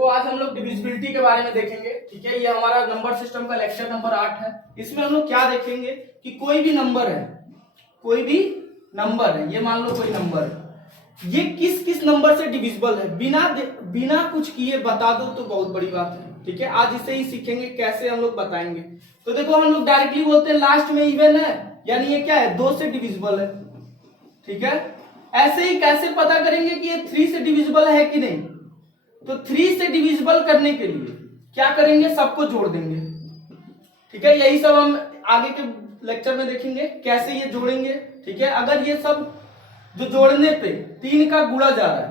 देखो आज हम लोग डिविजिबिलिटी के बारे में देखेंगे। ठीक है, ये हमारा नंबर सिस्टम का लेक्चर नंबर 8 है। इसमें हम लोग क्या देखेंगे कि कोई भी नंबर है, कोई भी नंबर है, ये मान लो कोई नंबर है, ये किस किस नंबर से डिविजिबल है, बिना कुछ किए बता दो तो बहुत बड़ी बात है। ठीक है, आज इसे ही सीखेंगे कैसे हम लोग बताएंगे। तो देखो हम लोग डायरेक्टली बोलते हैं लास्ट में इवन है, यानी ये क्या है, 2 से डिविजिबल है। ठीक है, ऐसे ही कैसे पता करेंगे कि ये 3 से डिविजिबल है कि नहीं, तो 3 से डिविजिबल करने के लिए क्या करेंगे, सबको जोड़ देंगे। ठीक है, यही सब हम आगे के लेक्चर में देखेंगे कैसे ये जोड़ेंगे। ठीक है, अगर ये सब जो जोड़ने पे 3 का गुणा जा रहा है,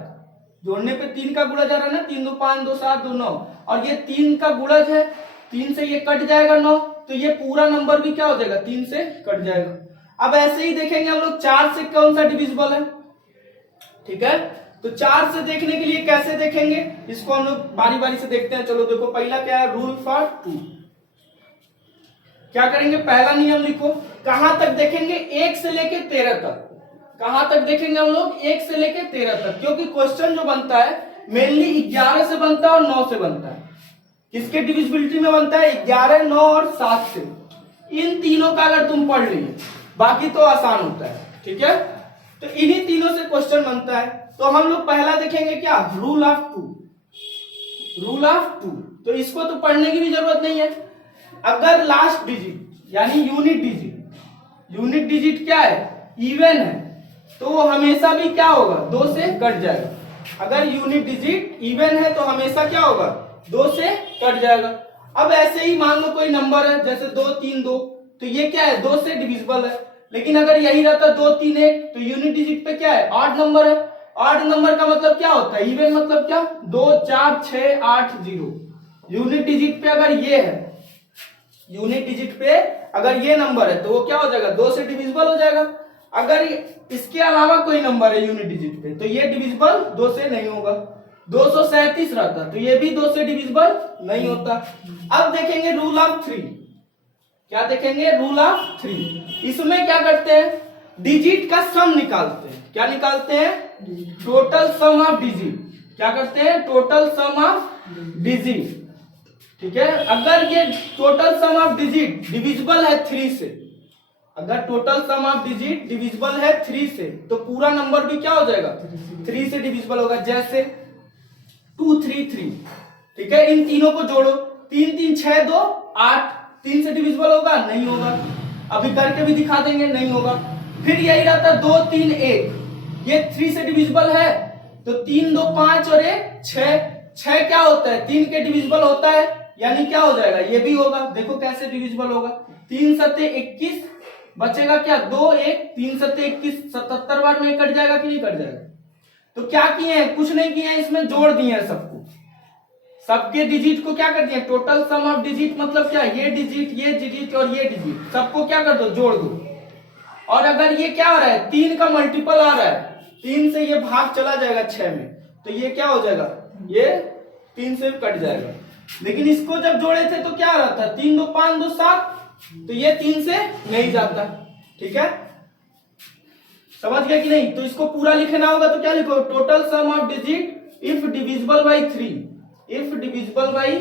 जोड़ने पे 3 का गुणा जा रहा है ना, 3 2 5 2 7 2 9, और ये 3 का गुणज है, 3 से ये कट जाएगा 9, तो ये पूरा नंबर भी क्या हो जाएगा, 3 से कट जाएगा। अब ऐसे ही देखेंगे हम लोग 4 से कौन सा डिविजिबल है। ठीक है, तो 4 से देखने के लिए कैसे देखेंगे, इसको हम लोग बारी बारी से देखते हैं। चलो देखो, पहला क्या है, रूल फॉर 2। क्या करेंगे, पहला नियम लिखो। कहां तक देखेंगे, 1 से लेके 13 तक। कहां तक देखेंगे हम लोग, 1 से लेके 13 तक, क्योंकि क्वेश्चन जो बनता है मेनली 11 से बनता है और 9 से बनता है। किसके डिविजिबिलिटी में बनता है, 11 9 और 7 से। इन तीनों का अगर तुम पढ़ लिए, बाकी तो आसान होता है। ठीक है, तो इन्हीं तीनों से क्वेश्चन बनता है। तो हम लोग पहला देखेंगे क्या, रूल ऑफ 2। रूल ऑफ 2, तो इसको तो पढ़ने की भी जरूरत नहीं है। अगर लास्ट डिजिट यानी यूनिट डिजिट क्या है, इवन है, तो वो हमेशा भी क्या होगा, 2 से कट जाएगा। अगर यूनिट डिजिट इवन है तो हमेशा क्या होगा, 2 से कट जाएगा। अब ऐसे ही मान लो कोई नंबर है, जैसे 2 3 2, तो ये क्या है, 2 से डिविजिबल है। लेकिन अगर यही रहता 2 3 1, तो यूनिट डिजिट पे क्या है, ऑड नंबर है। ऑड नंबर का मतलब क्या होता है, इवन मतलब क्या, 2 4 6 8 0। यूनिट डिजिट पे अगर ये है, यूनिट डिजिट पे अगर ये नंबर है, तो वो क्या हो जाएगा, 2 से डिविजिबल हो जाएगा। अगर इसके अलावा कोई नंबर है यूनिट डिजिट पे, तो ये डिविजिबल 2 से नहीं होगा। 237 रहता, तो ये भी 2 से डिविजिबल नहीं होता। अब देखेंगे रूल ऑफ 3। क्या देखेंगे, रूल ऑफ 3। इसमें क्या करते हैं, डिजिट का सम निकालते हैं। क्या निकालते हैं, टोटल सम ऑफ डिजिट। क्या करते हैं, टोटल सम ऑफ डिजिट। ठीक है, अगर ये total sum of digit divisible है 3 से, अगर total sum of digit divisible है 3 से, तो पूरा नंबर भी क्या हो जाएगा, 3 से डिविजिबल होगा। जैसे 2 3 3। ठीक है, इन तीनों को जोड़ो, 3 3 6 2 8, 3 से डिविजिबल होगा, नहीं होगा। अभी करके भी दिखा देंगे, नहीं होगा। फिर यही रहता 2 3 1, ये 3 से डिविजिबल है, तो 3 2 5 और 1 6। 6 क्या होता है, 3 के डिविजिबल होता है, यानी क्या हो जाएगा, ये भी होगा। देखो कैसे डिविजिबल होगा, 3 7 21, बचेगा क्या, 2 1, 3 7 21, 77 बार में कट जाएगा कि नहीं कट जाएगा। तो क्या किए हैं, कुछ नहीं किए हैं, इसमें जोड़ दिए हैं सबको, सबके डिजिट को क्या कर दिए, टोटल सम ऑफ डिजिट मतलब क्या, ये डिजिट और ये डिजिट, सबको क्या कर दो, जोड़ दो। और अगर ये क्या आ रहा है, 3 का मल्टीपल आ रहा है, 3 से ये भाग चला जाएगा 6 में, तो ये क्या हो जाएगा, ये 3 से कट जाएगा। लेकिन इसको जब जोड़े थे तो क्या आ रहा था, 3 2 5 2 7, तो ये 3 से नहीं जाता। ठीक है, समझ गया कि नहीं। तो इसको पूरा लिखना होगा, तो क्या लिखो, total sum of digit if divisible by 3, if divisible by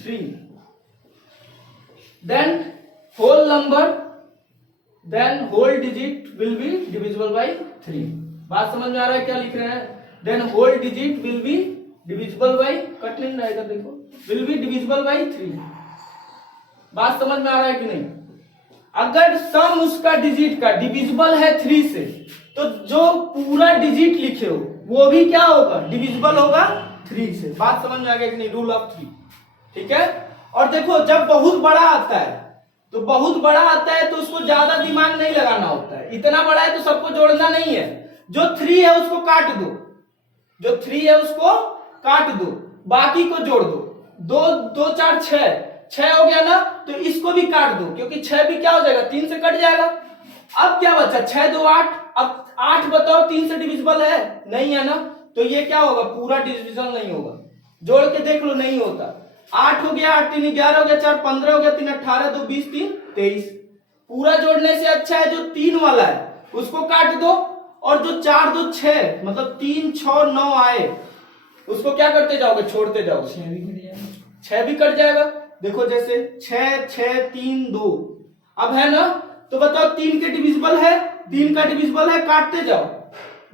3, then whole number, then whole digit will be divisible by 3। बात समझ में आ रहा है क्या लिख रहे हैं, then whole digit will be divisible by, cut नहीं रहेगा देखो, विल बी डिविजिबल बाई 3। बात समझ में आ रहा है कि नहीं। अगर सम उसका डिजिट का डिविजिबल है 3 से, तो जो पूरा डिजिट लिखे हो वो भी क्या होगा, डिविजिबल होगा 3 से। बात समझ में आ गया कि नहीं, रूल ऑफ 3। ठीक है, और देखो जब बहुत बड़ा आता है, तो बहुत बड़ा आता है तो उसको ज्यादा दिमाग नहीं लगाना होता है। इतना बड़ा है तो सबको जोड़ना नहीं है, जो 3 है उसको काट दो, जो 3 है उसको काट दो, बाकी को जोड़ दो। 2 2 4 6 हो गया ना, तो इसको भी काट दो, क्योंकि 6 भी क्या हो जाएगा, 3 से कट जाएगा। अब क्या बचा, 6 2 8। अब 8 बताओ 3 से डिविजिबल है, नहीं है ना, तो ये क्या होगा, पूरा डिविजिबल नहीं होगा। जोड़ के देख लो, नहीं होता। 8 हो गया, 8 3 11 हो गया, 4 15 हो गया, 3 18 2 20 3 23। पूरा जोड़ने से अच्छा है जो 3 वाला है उसको काट दो, और जो 4 2 6 मतलब 3 6 9 आए, उसको क्या करते जाओगे, छोड़ते जाओगे, 6 भी कट जाएगा। देखो जैसे 6 6 3 2, अब है ना, तो बताओ 3 के डिविजिबल है, 3 का डिविजिबल है, काटते जाओ,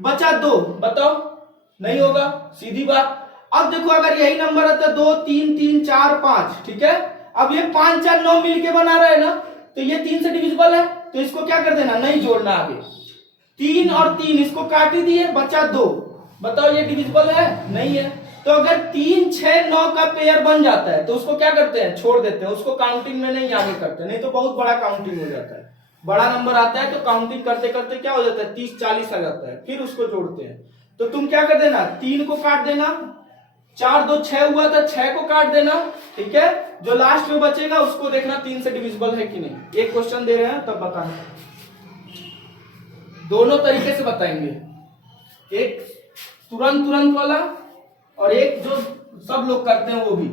बचा 2, बताओ नहीं होगा, सीधी बात। अब देखो अगर यही नंबर आता 2 3 3 4 5, ठीक है, अब ये 5 4 9 मिलके बना रहा है ना, तो ये 3 से डिविजिबल है, तो इसको क्या कर देना, नहीं जोड़ना आगे। 3 और 3 इसको काट ही दिए, बचा 2, बताओ ये डिविजिबल है, नहीं है। तो अगर 3 6 9 का पेयर बन जाता है तो उसको क्या करते हैं, छोड़ देते हैं, उसको काउंटिंग में नहीं आगे करते, नहीं तो बहुत बड़ा काउंटिंग हो जाता है, बड़ा नंबर आता है तो काउंटिंग करते करते क्या हो जाता है, 30 40 आ जाता है, फिर उसको जोड़ते हैं। तो तुम क्या कर देना, 3 को काट देना, 4 2 6 हुआ था, 6 को काट देना, ठीक है, जो लास्ट में बचेगा उसको देखना 3 से डिविजिबल है कि नहीं। एक क्वेश्चन दे रहे हैं तब बताना, दोनों तरीके से बताएंगे, एक तुरंत तुरंत वाला और एक जो सब लोग करते हैं वो भी।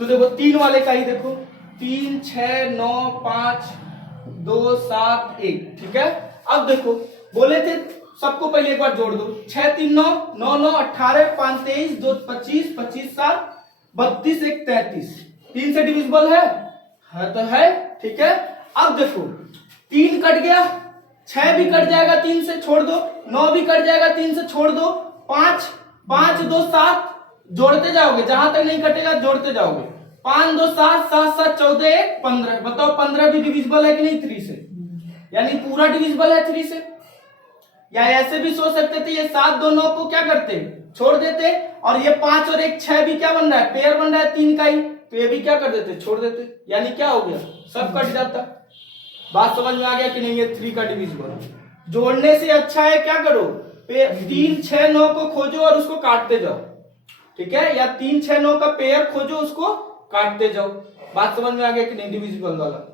तो देखो 3 वाले का ही देखो, 3 6 9 5 2 7 1, ठीक है। अब देखो बोले थे सबको पहले एक बार जोड़ दो, 6 3 9 9 9 18 5 23 2 25 25 7 32 1 33, 3 से डिविजिबल है तो है, ठीक है। अब देखो 3 कट गया, 6 भी कट जाएगा 3 से, छोड़ दो, 9 भी कट जाएगा 3 से, छोड़ दो, 5 5 2 7, जोड़ते जाओगे, जहां तक नहीं कटेगा जोड़ते जाओगे, 5 2 7 7 7 14 1 15, बताओ 15 भी डिविजिबल है कि नहीं 3 से, यानी पूरा डिविजिबल है 3 से। या ऐसे भी सोच सकते थे, ये 7 2 9 को क्या करते, छोड़ देते, और ये 5 और 1 6 भी क्या बन रहा है, पेयर बन रहा है 3 का ही, तो ये भी क्या कर देते, छोड़ देते, यानी क्या हो गया, सब कट जाता। बात समझ में आ गया कि नहीं, ये 3 का डिविजिबल। जोड़ने से अच्छा है क्या करो, 3 6 9 को खोजो और उसको काटते जाओ, ठीक है, या 3 6 9 का पेयर खोजो, उसको काटते जाओ। बात समझ में आ गया कि नहीं, डिविजिबल वाला।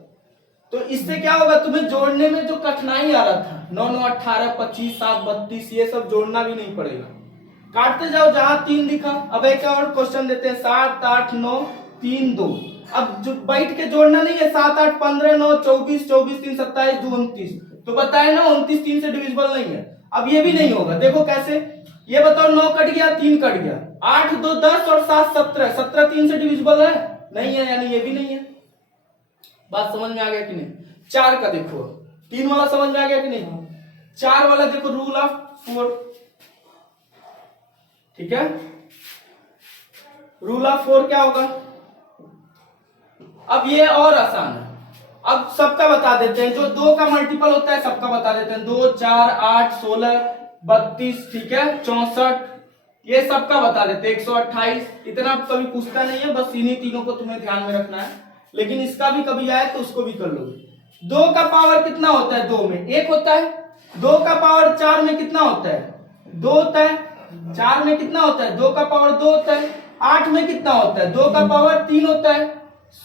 तो इससे क्या होगा, तुम्हें जोड़ने में जो कठिनाई आ रहा था, 9 9 18 25 7 32, ये सब जोड़ना भी नहीं पड़ेगा, काटते जाओ जहां 3 दिखा। अब एक और क्वेश्चन देते हैं, 7 8 9 3 2, अब जो बैठ के जोड़ना नहीं है, 7 8 15 9 24 24 3 27 2 29, तो बताए ना 29 3 से डिविजिबल नहीं है। अब ये भी नहीं होगा, देखो कैसे, ये बताओ 9 कट गया 3 कट गया, 8 2 10 और 7 17, 17 3 से डिविजिबल है, नहीं है, यानी ये भी नहीं है। बात समझ में आ गया कि नहीं। 4 का देखो, 3 वाला समझ में आ गया कि नहीं, 4 वाला देखो, रूल ऑफ 4, ठीक है, रूल ऑफ 4 क्या होगा। अब ये और आसान है, अब सबका बता देते हैं, जो 2 का मल्टीपल होता है सबका बता देते हैं, 2 4 8 16 32, ठीक है, 64, ये सबका बता देते हैं, 128, इतना कभी पूछता नहीं है, बस इन्हीं तीनों को तुम्हें ध्यान में रखना है, लेकिन इसका भी कभी आए तो उसको भी कर लोगे। 2 का पावर कितना होता है, 2 में 1 होता है, 2 का पावर 4 में कितना होता है, 2 होता है, 4 में कितना होता है, 2 का पावर 2 होता है, 8 में कितना होता है, 2 का पावर 3 होता है,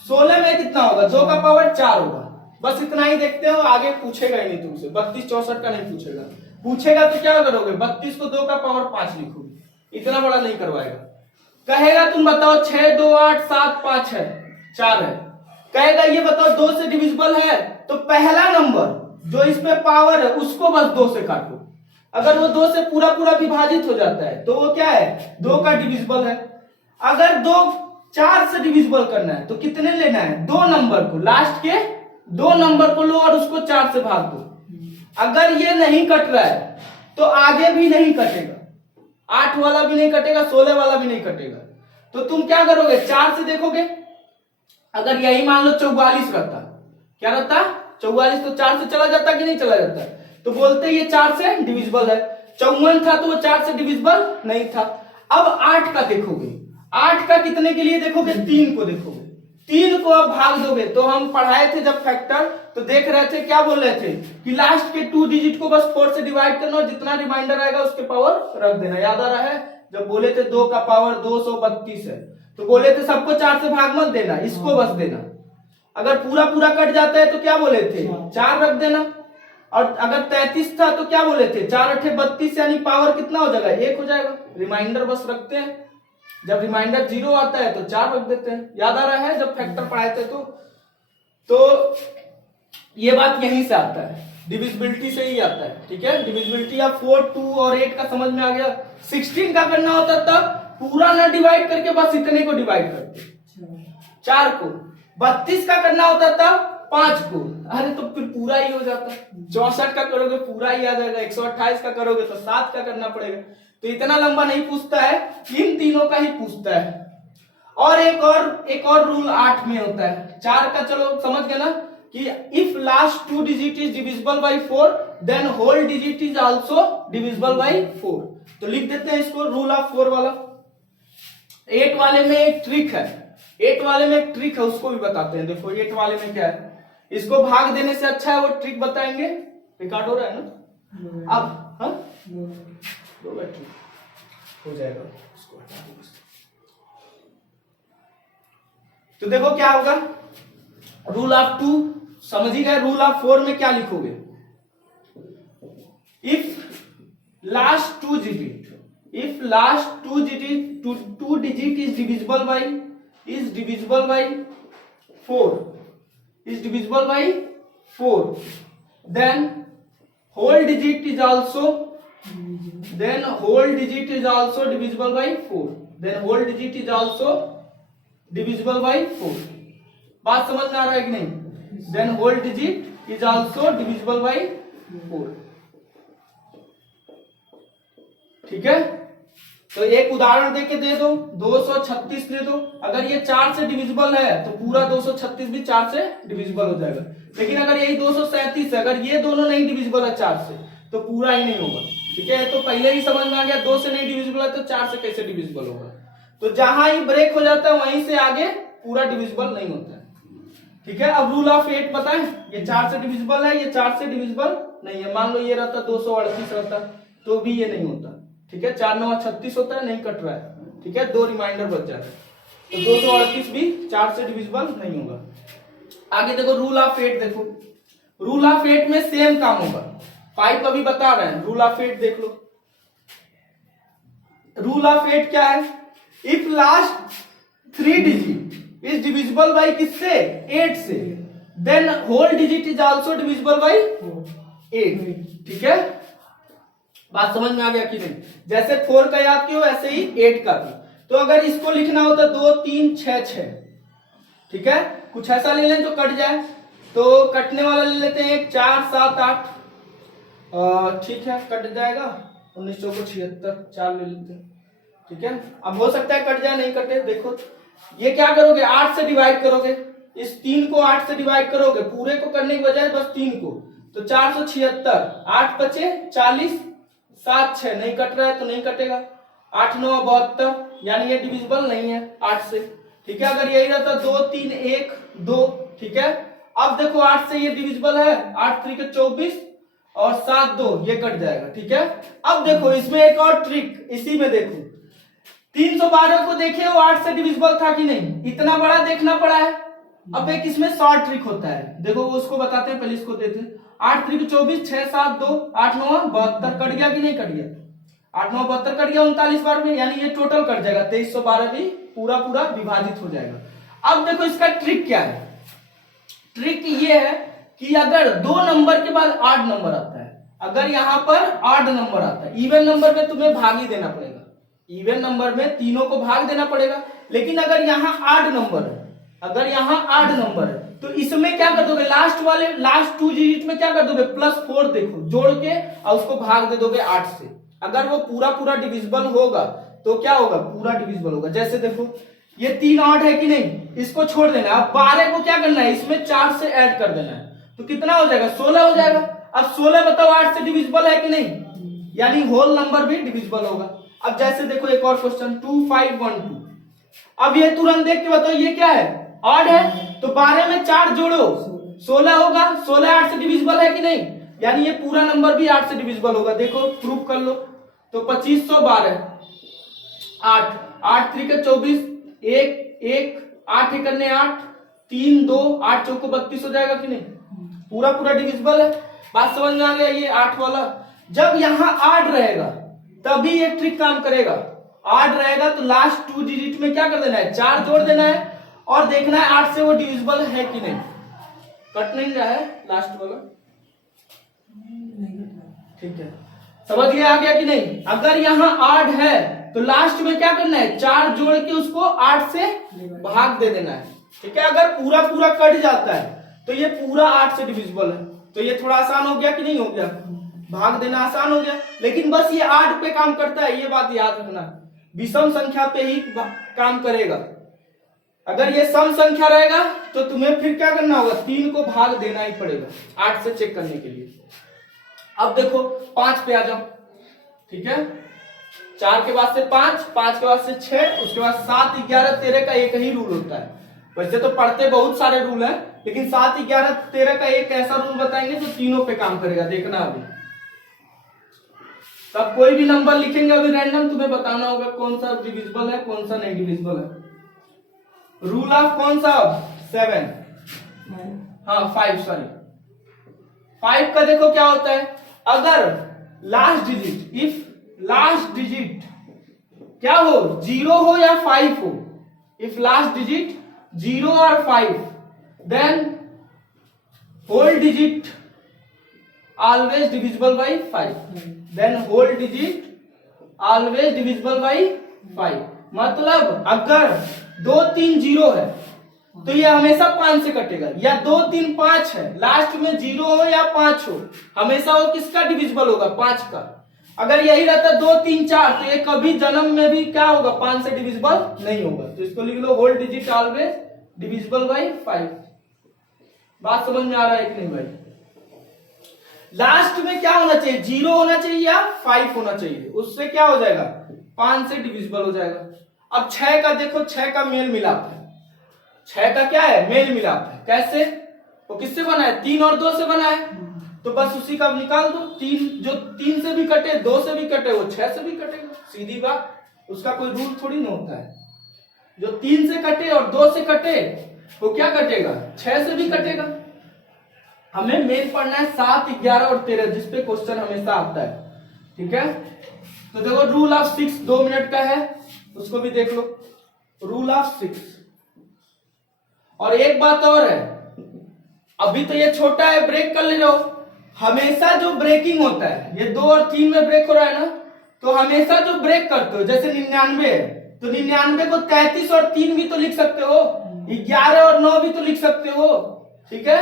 16 में कितना होगा, 2 का पावर 4 होगा। बस इतना ही देखते हो, आगे पूछेगा ही नहीं तुमसे, 32 64 का नहीं पूछेगा, पूछेगा तो क्या करोगे, 32 को 2 का पावर 5 लिखोगे, इतना बड़ा नहीं करवाएगा। कहेगा तुम बताओ 6 2 8 7 5 है, 4 है, कहेगा ये बताओ 2 से डिविजिबल है, तो पहला नंबर जो इसमें पावर है उसको बस 2 से काटो, अगर वो 2 से पूरा पूरा विभाजित हो जाता है तो वो क्या है, 2 का डिविजिबल है। अगर 2 4 से डिविजिबल करना है तो कितने लेना है, 2 नंबर को, लास्ट के 2 नंबर को लो और उसको 4 से भाग दो। अगर ये नहीं कट रहा है तो आगे भी नहीं कटेगा, 8 वाला भी नहीं कटेगा, 16 वाला भी नहीं कटेगा, तो तुम क्या करोगे, 4 से देखोगे, अगर यही मान लो 44 रहता, क्या रहता 44, तो 4 से चला जाता कि नहीं चला जाता, तो बोलते ये 4 से डिविजिबल है। 54 था तो वो 4 से डिविजिबल नहीं था। अब 8 का देखोगे, 8 का कितने के लिए देखोगे, 3 को देखोगे, 3 को अब भाग दोगे, तो हम पढ़ाए थे जब फैक्टर, तो देख रहे थे क्या बोल रहे थे कि लास्ट के 2 डिजिट को बस 4 से डिवाइड करना, जितना रिमाइंडर आएगा उसके पावर रख देना। याद आ रहा है, जब बोले थे 2 का पावर 232 है तो बोले थे सबको 4 से भाग मत देना, इसको बस देना। अगर पूरा पूरा कट जाता है तो क्या बोले थे, 4 रख देना। और अगर 33 था तो क्या बोले थे, 4 8 32, यानी पावर कितना हो जाएगा, 1 हो जाएगा। रिमाइंडर बस रखते हैं, जब रिमाइंडर 0 आता है तो 4 रख देते हैं। याद आ रहा है जब फैक्टर पढ़ाए थे तो ये बात यहीं से आता है, डिविजिबिलिटी से ही आता है। ठीक है, डिविजिबिलिटी या 4, 2 और 8 का समझ में आ गया। 16 का करना होता तब पूरा ना डिवाइड करके बस इतने को डिवाइड करते, 4 को। 32 का करना होता तब 5 को, अरे तो फिर पूरा ही हो जाता। 64 का करोगे पूरा ही आ जाएगा, 128 का करोगे तो 7 का करना पड़ेगा। तो इतना लंबा नहीं पूछता है, इन तीनों का ही पूछता है। और एक और रूल 8 में होता है। 4 का चलो समझ गए ना कि if last 2 digit is divisible by 4 then whole digit is also divisible by 4। तो लिख देते हैं इसको, रूल ऑफ 4 वाला। 8 वाले में एक ट्रिक है, 8 वाले में एक ट्रिक है, उसको भी बताते हैं। देखो 8 वाले में क्या है, इसको भाग देने से अच्छा है वो ट्रिक बताएंगे। रिकॉर्ड हो रहा है ना अब? हाँ हो जाएगा, इसको हटा दो। तो देखो क्या होगा, रूल ऑफ 2 समझ ही गए। रूल ऑफ 4 में क्या लिखोगे, if last 2 digit is divisible by 4 then whole digit is also divisible by 4। बात समझ में आ रहा है कि नहीं? Then whole digit is also divisible by 4। ठीक है, तो एक उदाहरण देके दे दो, 236 दे दो। अगर ये 4 से डिविजिबल है तो पूरा 236 भी 4 से डिविजिबल हो जाएगा। लेकिन अगर यही 237 है, अगर ये दोनों नहीं डिविजिबल है 4 से, तो पूरा ही नहीं होगा। ठीक है, तो पहले ही समझ में आ गया, 2 से नहीं डिविजिबल है तो 4 से कैसे डिविजिबल होगा। तो जहां ही ब्रेक हो जाता है वहीं से आगे पूरा डिविजिबल नहीं होता है। ठीक है, अब रूल ऑफ 8 बताएं। ये 4 से डिविजिबल है, ये 4 से डिविजिबल नहीं है। मान लो ये रहता 238 रहता तो भी ये नहीं होता। ठीक है, 4 9 36 होता है, नहीं कट रहा है। ठीक है, 2 रिमाइंडर बच जाता है, तो 238 भी 4 से डिविजिबल नहीं होगा। आगे देखो रूल ऑफ 8, देखो रूल ऑफ 8 में सेम काम होगा। 5 अभी बता रहे हैं, रूल ऑफ 8 देख लो। रूल ऑफ 8 क्या है, if last 3 digit is divisible by किससे, 8 से, then whole digit is also divisible by 8। ठीक है, बात समझ में आ गया कि नहीं? जैसे 4 का याद किया ऐसे ही 8 का भी। तो अगर इसको लिखना होता 2 3 6 6, ठीक है, कुछ ऐसा ले लें जो कट जाए। तो कटने वाला ले लेते हैं 4 7 8, ठीक है, कट जाएगा। 19 को 76, 4 ले लेते हैं। ठीक है, अब हो सकता है कट जाए, नहीं कटे। देखो ये क्या करोगे, 8 से डिवाइड करोगे, इस 3 को 8 से डिवाइड करोगे, पूरे को करने के बजाय बस 3 को। तो 476, 8 बचे 40, 7 6 नहीं कट रहा है तो नहीं कटेगा। 8 9 72, यानी ये डिविजिबल नहीं है 8 से। ठीक है, अगर यही रहता 2 3 1 2। ठीक है, अब देखो 8 से ये डिविजिबल है, 8 3 के 24 और 7 2, ये कट जाएगा। ठीक है, अब देखो इसमें एक और ट्रिक, इसी में देखो 312 को देखे वो 8 से डिविजिबल था कि नहीं, इतना बड़ा देखना पड़ा है। अब एक इसमें शॉर्ट ट्रिक होता है, देखो वो उसको बताते हैं, पहले इसको देते हैं। 8 3 के 24, 6 7 2, 8 9 72, कट गया कि नहीं कट गया? 8 9 72 कट गया 39 बार में, यानी ये टोटल कट जाएगा। 2312 भी पूरा पूरा विभाजित हो जाएगा। अब देखो इसका ट्रिक क्या है, ट्रिक ये है कि अगर 2 नंबर के बाद ऑड नंबर आता है, अगर यहाँ पर ऑड नंबर आता है, इवन नंबर में तुम्हें भाग ही देना पड़ेगा, इवन नंबर में तीनों को भाग देना पड़ेगा। लेकिन अगर यहाँ ऑड नंबर है, अगर यहाँ ऑड नंबर है, तो इसमें क्या कर दोगे, लास्ट 2 डिजिट में क्या कर दोगे, +4 देखो जोड़ के और उसको भाग दे दोगे 8 से। अगर वो पूरा पूरा डिविजिबल होगा तो क्या होगा, पूरा डिविजिबल होगा। जैसे देखो ये 3 ऑड है कि नहीं, इसको छोड़ देना। अब 12 को क्या करना है, इसमें 4 से ऐड कर देना है, तो कितना हो जाएगा, 16 हो जाएगा। अब 16 बताओ 8 से डिविजिबल है कि नहीं, यानी होल नंबर भी डिविजिबल होगा। अब जैसे देखो एक और क्वेश्चन 2512, अब ये तुरंत देख के बताओ ये क्या है, ऑड है, तो 12 में 4 जोड़ो 16 होगा। 16 8 से डिविजिबल है कि नहीं, यानी ये पूरा नंबर भी 8 से डिविजिबल होगा। देखो प्रूफ कर लो, तो 2512 8 8 3 के 24, 1 1 8 1 8 3 2 8 चौको 32 हो जाएगा कि नहीं, पूरा पूरा डिविजिबल है। बात समझ में आ गया, ये 8 वाला। जब यहाँ ऑड रहेगा तभी ये ट्रिक काम करेगा। ऑड रहेगा तो लास्ट 2 डिजिट में क्या कर देना है, 4 जोड़ देना है और देखना है 8 से वो डिविजिबल है कि नहीं। कट नहीं रहा है लास्ट वाला, ठीक है, समझ गए आ गया कि नहीं। अगर यहाँ 8 है तो लास्ट में क्या करना है, 4 जोड़ के उसको 8 से भाग दे देना है, ठीक है। अगर पूरा पूरा कट जाता है तो ये पूरा 8 से डिविजिबल है, तो ये थोड़ा आसान हो गया कि नहीं हो गया, भाग देना आसान हो गया। लेकिन बस ये 8 पे काम करता है, ये बात याद रखना, विषम संख्या पे ही काम करेगा। अगर ये सम संख्या रहेगा तो तुम्हें फिर क्या करना होगा, 3 को भाग देना ही पड़ेगा 8 से चेक करने के लिए। अब देखो 5 पे आ जाओ, ठीक है, 4 के बाद से 5, 5 के बाद से 6, उसके बाद 7, 11, 13 का एक ही रूल होता है। वैसे तो पढ़ते बहुत सारे रूल हैं, लेकिन 7, 11, 13 का एक ऐसा रूल बताएंगे जो तीनों पे काम करेगा, देखना अभी। तब कोई भी नंबर लिखेंगे अभी रैंडम, तुम्हें बताना होगा कौन सा डिविजिबल है कौन सा नहीं डिविजिबल है। रूल ऑफ कौन सा, 7, हाँ 5 सॉरी, 5 का देखो क्या होता है, अगर last digit, if last digit क्या हो, 0 हो या 5 हो, इफ लास्ट डिजिट 0 और 5, then whole digit always divisible by 5, then whole digit always divisible by 5। मतलब अगर 2, 3, 0 है तो ये हमेशा 5 से कटेगा, या 2, 3, 5 है, लास्ट में 0 हो या 5 हो, हमेशा वो किसका डिविजिबल होगा, 5 का। अगर यही रहता 2, 3, 4 तो ये कभी जन्म में भी क्या होगा, 5 से डिविजिबल नहीं होगा। तो इसको लिख लो, whole digit always divisible by 5। बात समझ में आ रहा है कि नहीं भाई। लास्ट में क्या होना चाहिए, 0 होना चाहिए या 5 होना चाहिए, उससे क्या हो जाएगा, 5 से डिविजिबल हो जाएगा। अब 6 का देखो, 6 का मेल मिलाप है, 6 का क्या है, मेल मिलाप है। कैसे, वो किससे बना है, 3 और 2 से बना है, तो बस उसी का निकाल दो। 3 जो 3 से भी कटे, 2 से भी कटे, वो 6 से भी कटेगा, सीधी बात, उसका कोई रूल थोड़ी ना होता है। जो 3 से कटे और 2 से कटे वो क्या कटेगा, 6 से भी कटेगा। हमें मेल पढ़ना है 7, 11 और 13, जिसपे क्वेश्चन हमेशा आता है, ठीक है। तो देखो रूल ऑफ 6 2 मिनट का है, उसको भी देख लो, रूल ऑफ 6। और एक बात और है, अभी तो ये छोटा है, ब्रेक कर ले जाओ, हमेशा जो ब्रेकिंग होता है, ये 2 और 3 में ब्रेक हो रहा है ना, तो हमेशा जो ब्रेक करते हो, जैसे 99 है तो 99 को 33 और 3 भी तो लिख सकते हो, 11 और 9 भी तो लिख सकते हो, ठीक है।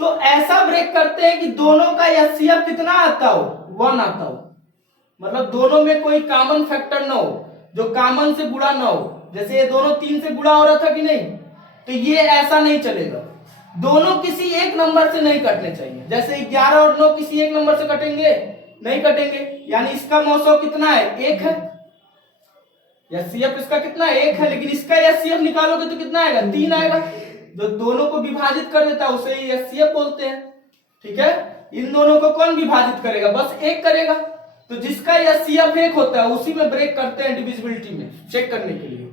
तो ऐसा ब्रेक करते हैं कि दोनों का एचसीएफ कितना आता हो, 1 आता हो, मतलब दोनों में कोई कॉमन फैक्टर ना हो, जो कॉमन से गुणा ना हो। जैसे ये दोनों 3 से गुणा हो रहा था कि नहीं, तो ये ऐसा नहीं चलेगा, दोनों किसी एक नंबर से नहीं कटने चाहिए। जैसे 11 और 9 किसी एक नंबर से कटेंगे, नहीं कटेंगे, यानी इसका मौसम कितना है, 1 है, एचसीएफ इसका कितना है, 1 है, लेकिन इसका एचसीएफ निकालोगे तो कितना आएगा, 3 आएगा। जो दोनों को विभाजित कर देता है उसे एचसीएफ बोलते हैं, ठीक है। इन दोनों को कौन विभाजित करेगा, बस 1 करेगा। तो जिसका एचसीएफ 1 होता है उसी में ब्रेक करते हैं डिविजिबिलिटी में, चेक करने के लिए।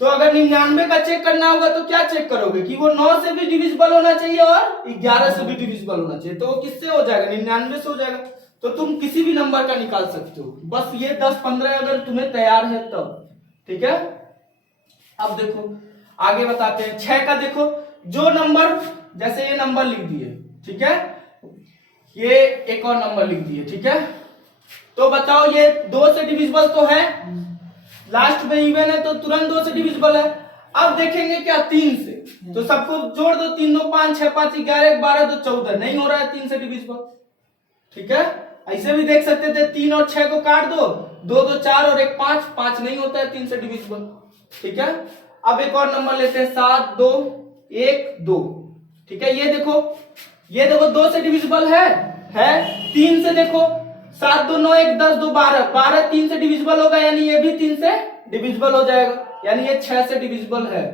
तो अगर 99 का चेक करना होगा तो क्या चेक करोगे कि वो 9 से भी डिविजिबल होना चाहिए और 11 से भी डिविजिबल होना चाहिए, तो वो किससे हो जाएगा, 99 से हो जाएगा। तो तुम किसी भी नंबर का निकाल सकते हो, बस ये 10-15 अगर तुम्हें तैयार है तब, ठीक है। अब देखो आगे बताते हैं 6 का। देखो जो नंबर, जैसे ये नंबर लिख दिए, ठीक है, ये एक और नंबर लिख दिए, ठीक है। तो बताओ ये 2 से डिविजिबल तो है, लास्ट में इवन है तो तुरंत 2 से डिविजिबल है। अब देखेंगे क्या 3 से, तो सबको जोड़ दो, 3 2 5 6 5 11 12 तो 14, नहीं हो रहा है 3 से डिविजिबल, ठीक है। ऐसे भी देख सकते थे, 3 और 6 को काट दो, 2 2 4 और 1 5, 5 नहीं होता है 3 से डिविजिबल, ठीक है। अब एक और नंबर लेते हैं, 7 2 1 2, ठीक है। ये देखो 2 से डिविजिबल है 3 से देखो, 7 2 9 1 10 2 12, 12 3 से डिविजिबल होगा, यानी ये भी 3 से डिविजिबल हो जाएगा, यानी ये 6 से डिविजिबल है।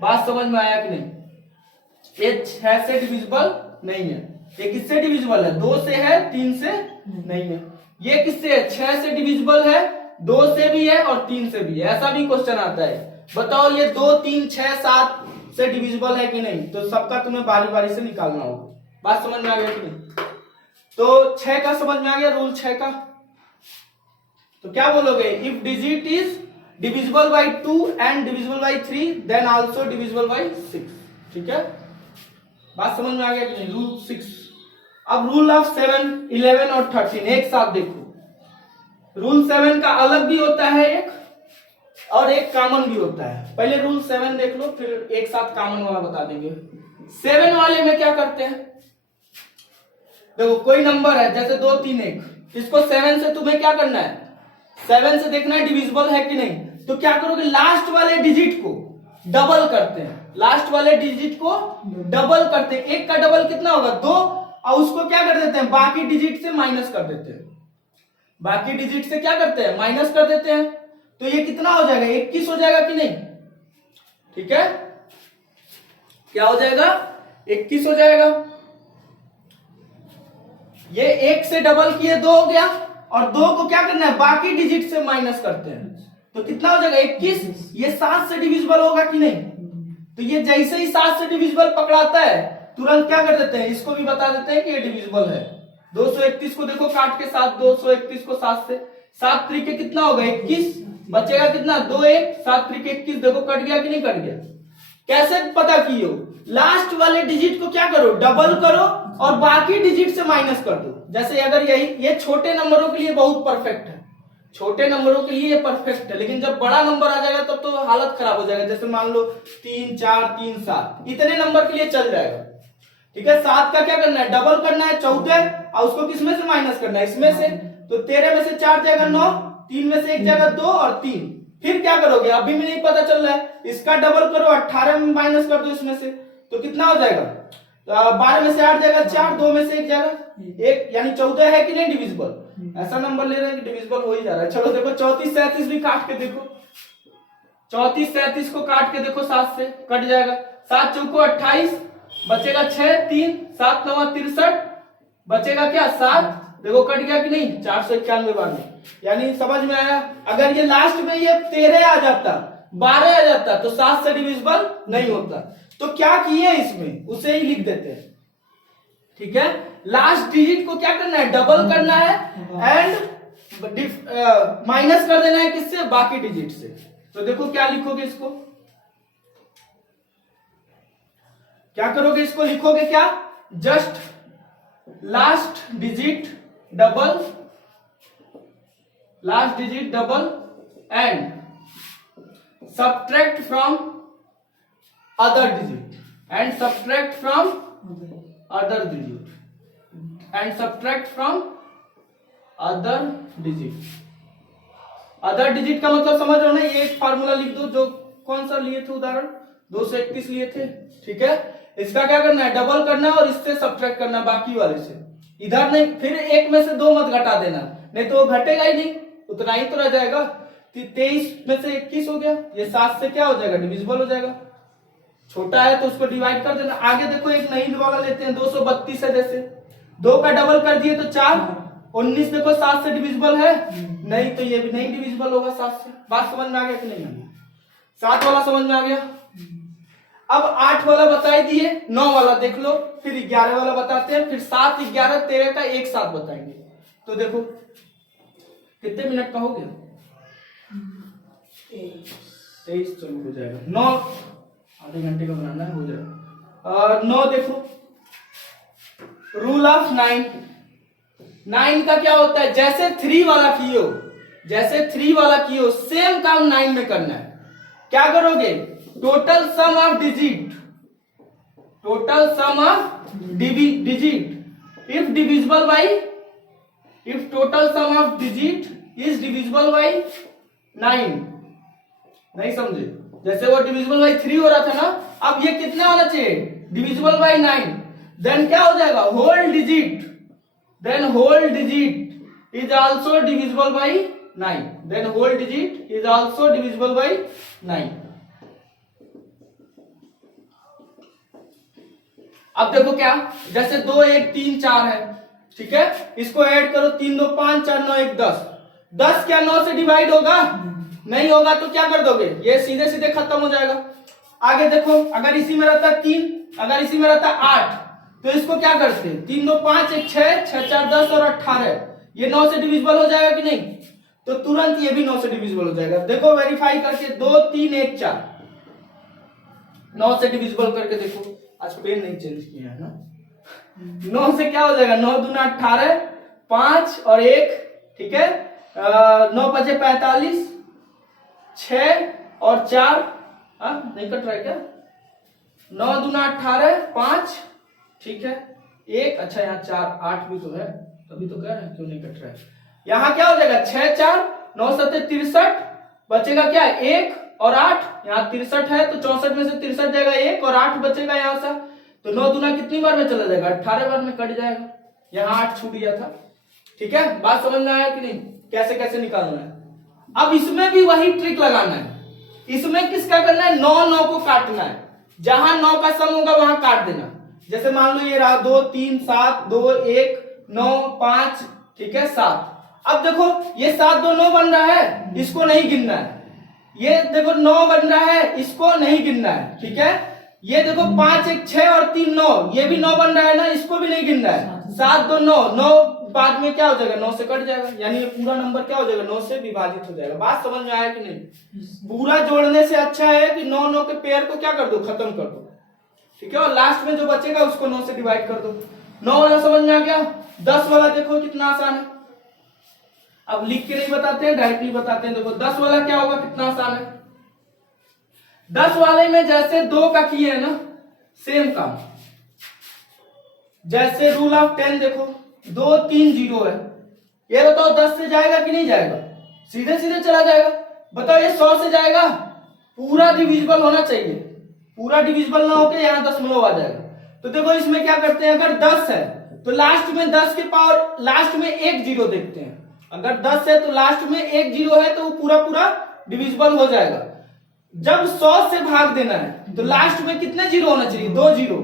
बात समझ में आया कि नहीं, ये 6 से डिविजिबल नहीं है। ये किससे डिविजिबल है, 2 से है, 3 से नहीं है। ये किससे है, 6 से डिविजिबल है, 2 से भी है और 3 से भी है। ऐसा भी क्वेश्चन आता है, बताओ ये 2 3 6 7 से डिविजिबल है कि नहीं, तो सबका तुम्हें बारी बारी से निकालना होगा। बात समझ में आ गया कि नहीं। तो 6 का समझ में आ गया, रूल 6 का। तो क्या बोलोगे, if digit is divisible by 2 and divisible by 3 then also divisible by 6, ठीक है। बात समझ में आ गया कि नहीं? रूल 6। अब रूल ऑफ 7, 11 और 13 एक साथ देखो। रूल 7 का अलग भी होता है एक, और एक कॉमन भी होता है। पहले रूल 7 देख लो, फिर एक साथ कॉमन वाला बता देंगे। 7 वाले में क्या करते हैं, देखो कोई नंबर है जैसे 2 3 1, इसको 7 से तुम्हें क्या करना है, 7 से देखना है डिविजिबल है कि नहीं। तो क्या करोगे, लास्ट वाले डिजिट को डबल करते हैं, लास्ट वाले डिजिट को डबल करते हैं। एक का डबल कितना होगा, 2, और उसको क्या कर देते हैं, बाकी डिजिट से माइनस कर देते हैं। बाकी डिजिट से क्या करते हैं, माइनस कर देते हैं। तो ये कितना हो जाएगा, 21 हो जाएगा कि नहीं? ठीक है, क्या हो जाएगा, 21 हो जाएगा। ये 1 से डबल किए 2 हो गया, और 2 को क्या करना है, बाकी डिजिट से माइनस करते हैं। तो कितना हो जाएगा, 21। ये 7 से डिविजिबल होगा कि नहीं? तो ये जैसे ही 7 से डिविजिबल पकड़ाता है, तुरंत क्या कर देते हैं, इसको भी बता देते हैं कि ये डिविजिबल है। 231 को देखो काट के 7, 231 को 7 से, 7 त्रिके कितना होगा, 21, बचेगा कितना, 2 1, 7 त्रिके 21, देखो कट गया कि नहीं कट गया। कैसे पता किए हो, लास्ट वाले डिजिट को क्या करो, डबल करो और बाकी डिजिट से माइनस कर दो। जैसे अगर यही, ये छोटे नंबरों के लिए बहुत परफेक्ट है, छोटे नंबरों के लिए ये परफेक्ट है, लेकिन जब बड़ा नंबर आ जाएगा तब तो हालत खराब हो जाएगा। जैसे मान लो 3 4 3 7, इतने नंबर के लिए चल जाएगा। ठीक है, 7 का क्या करना है, डबल करना है 14, और उसको किसमें से माइनस करना है, इसमें से। तो 13 में से 4 जाएगा 9, 3 में से 1 जाएगा 2 और 3। फिर क्या करोगे, अभी में नहीं पता चल रहा है, इसका डबल करो, 18 में माइनस कर दो इसमें से, तो कितना हो जाएगा, 12 में से 8 जाएगा 4, 2 में से 1 जाएगा 1, यानी 14 है कि नहीं डिविजिबल। ऐसा नंबर ले रहे हैं कि डिविजिबल हो ही जा रहा है। चलो देखो 34 37 भी काट के देखो, 34 37 को काट के देखो, 7 से कट जाएगा, 7 चौको 28, बचेगा 6, 3 7 9 63, बचेगा क्या 7, देखो कट गया कि नहीं, 491 बार। यानी समझ में आया। अगर ये लास्ट में ये 13 आ जाता, 12 आ जाता, तो 7 से डिविजिबल नहीं होता। तो क्या किए इसमें, उसे ही लिख देते हैं। ठीक है, लास्ट डिजिट को क्या करना है, डबल करना है एंड माइनस कर देना है किससे, बाकी डिजिट से। तो देखो क्या लिखोगे, इसको क्या करोगे, इसको लिखोगे क्या, just last digit double, last digit double and subtract from other digit, and subtract from other digit, and subtract from other digit. Other digit का मतलब समझ रहे हो ना, ये एक फार्मूला लिख दो, जो कौन सा लिए थे उदाहरण, 231 लिए थे। ठीक है, इसका क्या करना है, डबल करना है और इससे सब्ट्रैक्ट करना बाकी वाले से, इधर नहीं। फिर 1 में से 2 मत घटा देना, नहीं तो वो घटेगा ही नहीं, उतना ही तो रह जाएगा। 23 में से 21 हो गया, ये 7 से क्या हो जाएगा, डिविजिबल हो जाएगा। छोटा है तो उसको डिवाइड कर देना। आगे देखो एक नई वाला लेते हैं, 232 है, जैसे 2 का डबल कर दिए तो 4, 19 देखो 7 से डिविजिबल है नहीं, तो ये भी नहीं डिविजिबल होगा 7 से। बात समझ में आ गया कि नहीं आ गया, 7 वाला समझ में आ गया। अब 8 वाला बता ही दिए, 9 वाला देख लो, फिर 11 वाला बताते हैं, फिर 7 11 13 का एक साथ बताएंगे। तो देखो कितने मिनट का हो गया, 23, चलो हो जाएगा। 9 आधे घंटे का बनाना है, हो जाएगा। 9 देखो, रूल ऑफ 9, 9 का क्या होता है, जैसे 3 वाला किए हो, जैसे 3 वाला किए हो, सेम काम 9 में करना है। क्या करोगे, total sum of digit, total sum of digit if divisible by, if total sum of digit is divisible by 9। नहीं समझे, जैसे वो डिविजिबल बाई 3 हो रहा था ना, अब ये कितना होना चाहिए, डिविजिबल बाई 9। देन क्या हो जाएगा, whole digit, then whole digit is also divisible by 9, then whole digit is also divisible by 9। अब देखो क्या, जैसे 2 1 3 4 है, ठीक है, इसको ऐड करो, 3 2 5 4 9 1 10, 10 क्या 9 से डिवाइड होगा, नहीं होगा, तो क्या कर दोगे, ये सीधे सीधे खत्म हो जाएगा। आगे देखो, अगर इसी में रहता 3, अगर इसी में रहता 8, तो इसको क्या करते हैं, 3 2 5 1 6, 6 4 10 और 18, ये 9 से डिविजिबल हो जाएगा कि नहीं, तो तुरंत ये भी 9 से डिविजिबल हो जाएगा। देखो वेरीफाई करके, 2 3 1 4, 9 से डिविजिबल करके देखो, आज पेन नहीं चेंज किया है ना। 9 से क्या हो जाएगा, 9 दूना 18, 5 और 1, ठीक है, 9 बजे 45, 6 और 4, नहीं कट रहा है क्या, 9 दूना 18, 5, ठीक है, 1, अच्छा यहाँ 4, 8 भी तो है, तभी तो कह रहे हैं क्यों नहीं कट रहा है। यहाँ क्या हो जाएगा 6 4 9 7 63, बचेगा क्या 1 और 8, यहाँ 63 है तो 64 में से 63 जाएगा 1 और 8 बचेगा यहाँ से, तो 9 दूना कितनी बार में चला जाएगा, 18 बार में कट जाएगा, यहाँ 8 छूट गया था। ठीक है, बात समझ में आया कि नहीं, कैसे कैसे निकालना है। अब इसमें भी वही ट्रिक लगाना है, इसमें किसका करना है, 9 9 को काटना है, जहां 9 का सम होगा वहां काट देना। जैसे मान लो ये रहा 2 3 7 2 1 9 5, ठीक है 7। अब देखो ये 7 2 9 बन रहा है, इसको नहीं गिनना है। ये देखो 9 बन रहा है, इसको नहीं गिनना है, ठीक है। ये देखो 5 1 6 और 3 9, ये भी 9 बन रहा है ना, इसको भी नहीं गिनना है। 7 2 9, 9 बाद में क्या हो जाएगा, 9 से कट जाएगा, यानी ये पूरा नंबर क्या हो जाएगा, 9 से विभाजित हो जाएगा। बात समझ में आया कि नहीं। पूरा जोड़ने से अच्छा है कि 9 9 के पेयर को क्या कर दो, खत्म कर दो, ठीक है, और लास्ट में जो बचेगा उसको 9 से डिवाइड कर दो। 9 वाला समझ में आ गया। 10 वाला देखो कितना आसान है, अब लिख के नहीं बताते हैं, डायरेक्टली बताते हैं। देखो 10 वाला क्या होगा, कितना आसान है। 10 वाले में जैसे 2 का किए है ना, सेम काम, जैसे रूल ऑफ 10 देखो 2 3 0 है, ये बताओ 10 से जाएगा कि नहीं जाएगा, सीधे सीधे चला जाएगा। बताओ ये 100 से जाएगा, पूरा डिविजिबल होना चाहिए, पूरा डिविजिबल ना होके यहाँ दशमलव आ जाएगा। तो देखो इसमें क्या करते हैं, अगर 10 है तो लास्ट में 10 के पावर लास्ट में 1 0 देखते हैं। अगर 10 है तो लास्ट में 1 0 है तो वो पूरा पूरा डिविजिबल हो जाएगा। जब 100 से भाग देना है तो लास्ट में कितने जीरो होना चाहिए, 2 0।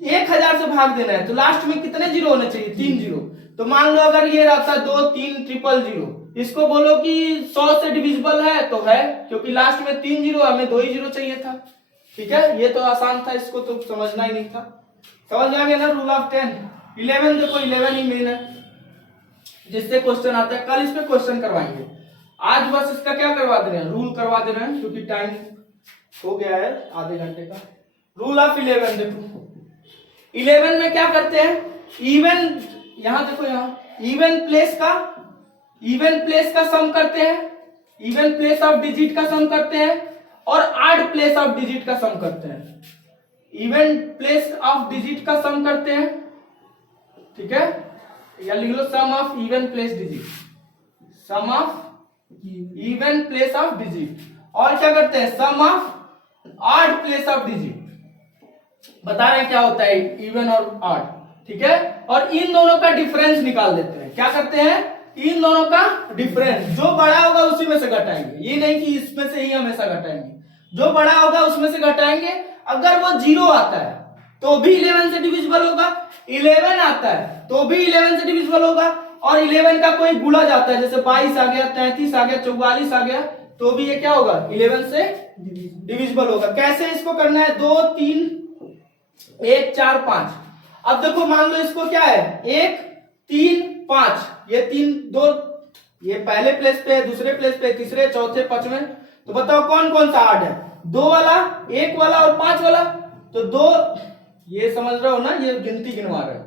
1000 से भाग देना है तो लास्ट में कितने जीरो होने चाहिए, 3 0। तो मान लो अगर ये रहता 2 3 0 0, इसको बोलो कि 100 से डिविजिबल है तो है, क्योंकि लास्ट में 3 0, हमें 2 ही 0 चाहिए था। ठीक है, ये तो आसान था, इसको तो समझना ही नहीं था। समझ में आ गया ना रूल ऑफ 10। 11 देखो 11 ही मेन है जिससे क्वेश्चन आता है, कल इस पे क्वेश्चन करवाएंगे। आज बस इसका क्या करवा दे रहे हैं, रूल करवा दे रहे हैं, क्योंकि टाइम हो गया है आधे घंटे का। रूल ऑफ 11 देखो, 11 में क्या करते हैं, इवन, यहां देखो, यहां इवन प्लेस का सम करते हैं, इवन प्लेस ऑफ डिजिट का सम करते हैं, और ऑड प्लेस ऑफ डिजिट का सम करते हैं। इवन प्लेस ऑफ डिजिट का सम करते हैं, ठीक है, या लिख लो sum of even place digit, sum of even place of digit, और क्या करते हैं, sum of odd place of digit. बता रहे हैं क्या होता है इवन और ऑड, ठीक है। और इन दोनों का डिफरेंस निकाल देते हैं। क्या करते हैं, इन दोनों का डिफरेंस, जो बड़ा होगा उसी में से घटाएंगे, ये नहीं कि इसमें से ही हमेशा घटाएंगे, जो बड़ा होगा उसमें से घटाएंगे। अगर वो 0 आता है तो भी 11 से डिविजिबल होगा, 11 आता है तो भी 11 से डिविजिबल होगा, और 11 का कोई गुणा जाता है, जैसे 22 आ गया, 33 आ गया, 44 आ गया, तो भी ये क्या होगा, 11 से डिविजिबल होगा। कैसे इसको करना है, 2 3 1 4 5। अब देखो मान लो इसको क्या है, 1 3 5, ये 3 2, ये पहले प्लेस पे है, दूसरे प्लेस पे, तीसरे चौथे पांचवें, तो बताओ कौन कौन सा ऑड है, 2 वाला, 1 वाला और 5 वाला। तो 2, ये समझ रहे हो ना, ये गिनती गिनवा रहे हो।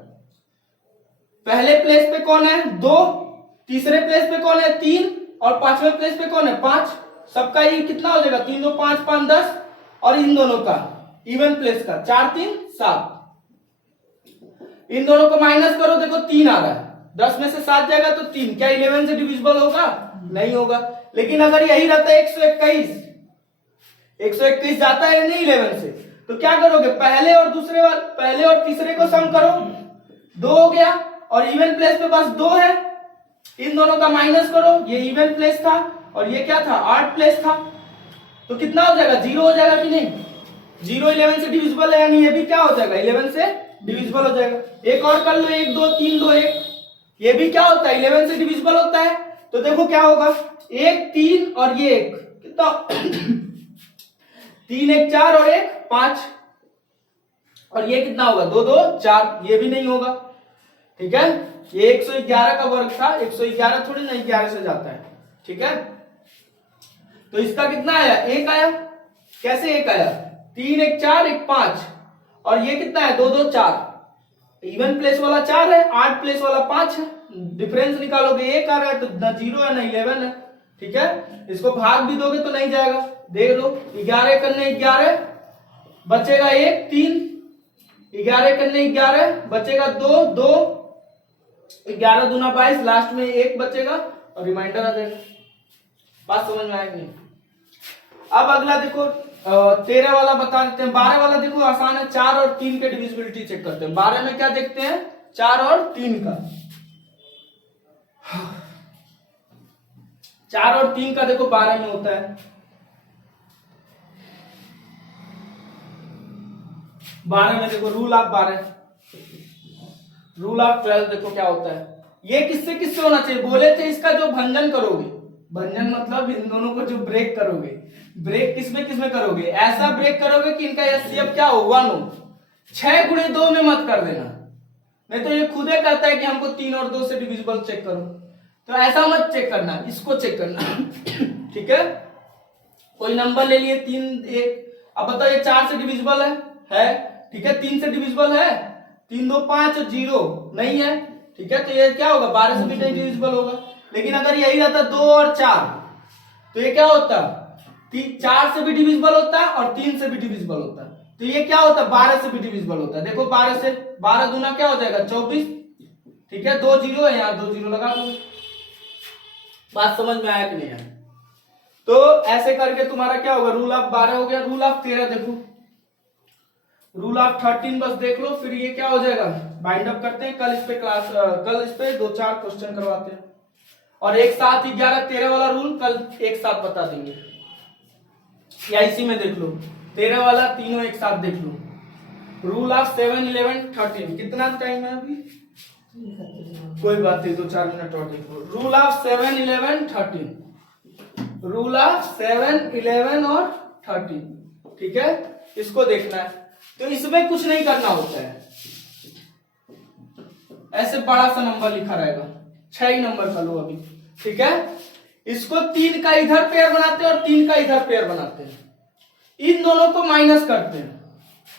पहले प्लेस पे कौन है, 2, तीसरे प्लेस पे कौन है, 3, और पांचवें प्लेस पे कौन है, 5। सबका ये कितना हो जाएगा, 3 2 5 5 10, और इन दोनों का इवन प्लेस का 4 3 7। इन दोनों को माइनस करो, देखो 3 आ रहा है, 10 में से 7 जाएगा तो 3, क्या 11 से डिविजिबल होगा, नहीं होगा। लेकिन अगर यही रहता है 121 जाता है नहीं 11 से, तो क्या करोगे, पहले और तीसरे को सम करो, 2 हो गया, और इवन प्लेस पे बस 2 है, इन दोनों का माइनस करो, ये इवन प्लेस था और ये क्या था, ऑड प्लेस था, तो कितना हो जाएगा, 0 हो जाएगा कि नहीं। 0 11 से डिविजिबल है, यानी ये भी क्या हो जाएगा, 11 से डिविजिबल हो जाएगा। एक और कर लो, 1 2 3 2 1, ये भी क्या होता है, 11 से डिविजिबल होता है। तो देखो क्या होगा, 1 3 और ये 1, कितना 3 1 4 और 1 5, और ये कितना होगा, 2 2 4, ये भी नहीं होगा, ठीक है। ये 111 का वर्ग था, 111 थोड़ी ना 11 से जाता है, ठीक है। तो इसका कितना आया, 1 आया। कैसे 1 आया, 3 एक 4 एक 5 और ये कितना है 2 2 4, इवन प्लेस वाला 4 है, 8 प्लेस वाला 5 है, डिफरेंस निकालोगे 1 आ रहा है तो ना 0 है ना 11 है। ठीक है, इसको भाग भी दोगे तो नहीं जाएगा, देख लो 11 करने 11 बचेगा 1 3, 11 करने 11 बचेगा 2 2, 11 दूना 22, लास्ट में 1 बचेगा और रिमाइंडर आ जाएगा। बात समझ में आएगी? अब अगला देखो 13 वाला बता देते हैं। 12 वाला देखो आसान है, 4 और 3 के डिविजिबिलिटी चेक करते हैं। 12 में क्या देखते हैं 4 और 3 का, 4 और 3 का देखो 12 में होता है। 12 में देखो रूल ऑफ 12, रूल ऑफ 12 देखो क्या होता है। ये किससे किससे होना चाहिए, बोले थे इसका जो भंजन करोगे, भंजन मतलब इन दोनों को जो ब्रेक करोगे, ब्रेक किसमें करोगे, ऐसा ब्रेक करोगे कि इनका एचसीएफ क्या हो 1 हो। 6 गुणे 2 में मत कर देना, नहीं तो ये खुद ही कहता है कि हमको 3 और 2 से डिविजिबल चेक करो, तो ऐसा मत चेक करना, इसको चेक करना। ठीक है, कोई नंबर ले लिए 3 1, अब बताओ ये 4 से डिविजिबल है? ठीक है, 3 से डिविजिबल है, 3 2 5 0 नहीं है। ठीक है, तो ये क्या होगा 12 से भी नहीं डिविजिबल होगा। लेकिन अगर यही रहता 2 और 4 तो ये क्या होता 4 से भी डिविजिबल होता है और 3 से भी डिविजिबल होता है, तो ये क्या होता है 12 से भी डिविजिबल होता है। देखो 12 से 12 दूना क्या हो जाएगा 24। ठीक है, 2 0 है, यहाँ 2 0 लगा दो। बात समझ में आया कि नहीं आया? तो ऐसे करके तुम्हारा क्या होगा, रूल ऑफ 12 हो गया। रूल ऑफ 13 देखो, रूल ऑफ 13 बस देख लो, फिर ये क्या हो जाएगा बाइंड अप करते हैं। कल इस पे क्लास, कल इस पे 2-4 क्वेश्चन करवाते हैं और एक साथ 11 13 वाला रूल कल एक साथ बता देंगे, या इसी में देख लो 13 वाला तीनों एक साथ देख लो। रूल ऑफ 7 11 13 कितना टाइम है अभी, कोई बात नहीं 2-4 मिनट और देख लो। रूल ऑफ 7 11 13, रूल ऑफ 7 11 और 13। ठीक है, इसको देखना है, तो इसमें कुछ नहीं करना होता है, ऐसे बड़ा सा नंबर लिखा रहेगा, 6 ही नंबर का लो अभी। ठीक है, इसको 3 का इधर पेयर बनाते हैं और 3 का इधर पेयर बनाते हैं, इन दोनों को माइनस करते हैं।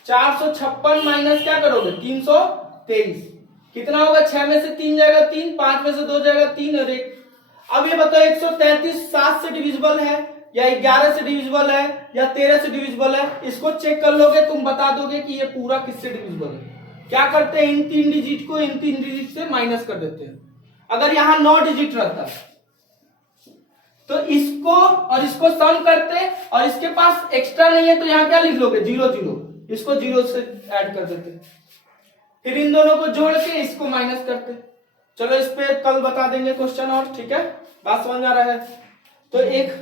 456 माइनस क्या करोगे 323, कितना होगा 6 में से 3 जाएगा 3, 5 में से 2 जाएगा 3 और 1। अब ये बताओ 133 7 से डिविजिबल है या 11 से डिविजिबल है या 13 से डिविजिबल है, इसको चेक कर लोगे, तुम बता दोगे कि ये पूरा किससे डिविजिबल है। क्या करते हैं, इन 3 डिजिट को इन 3 डिजिट से माइनस कर देते हैं। अगर यहां 9 डिजिट रहता तो इसको और इसको सम करते, और इसके पास एक्स्ट्रा नहीं है तो यहां क्या लिख लोगे 0 0, इसको 0 से ऐड कर देते, फिर इन दोनों को जोड़ के इसको माइनस करते। चलो इस पे कल बता देंगे क्वेश्चन और। ठीक है, बात समझ आ रहा है? तो एक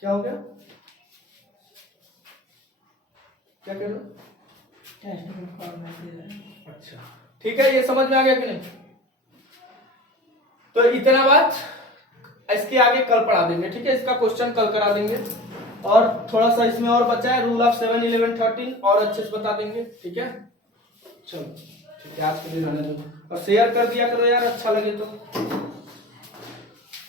क्या हो गया, क्या कह रहे हो? अच्छा ठीक है, ये समझ में आ गया कि नहीं? तो इतना बात, इसके आगे कल पढ़ा देंगे। ठीक है, इसका क्वेश्चन कल करा देंगे और थोड़ा सा इसमें और बचा है, रूल ऑफ 7 11 13 और अच्छे से बता देंगे। ठीक है, चलो ठीक है, आज के लिए रहने दो और शेयर कर दिया करो यार, अच्छा लगे तो।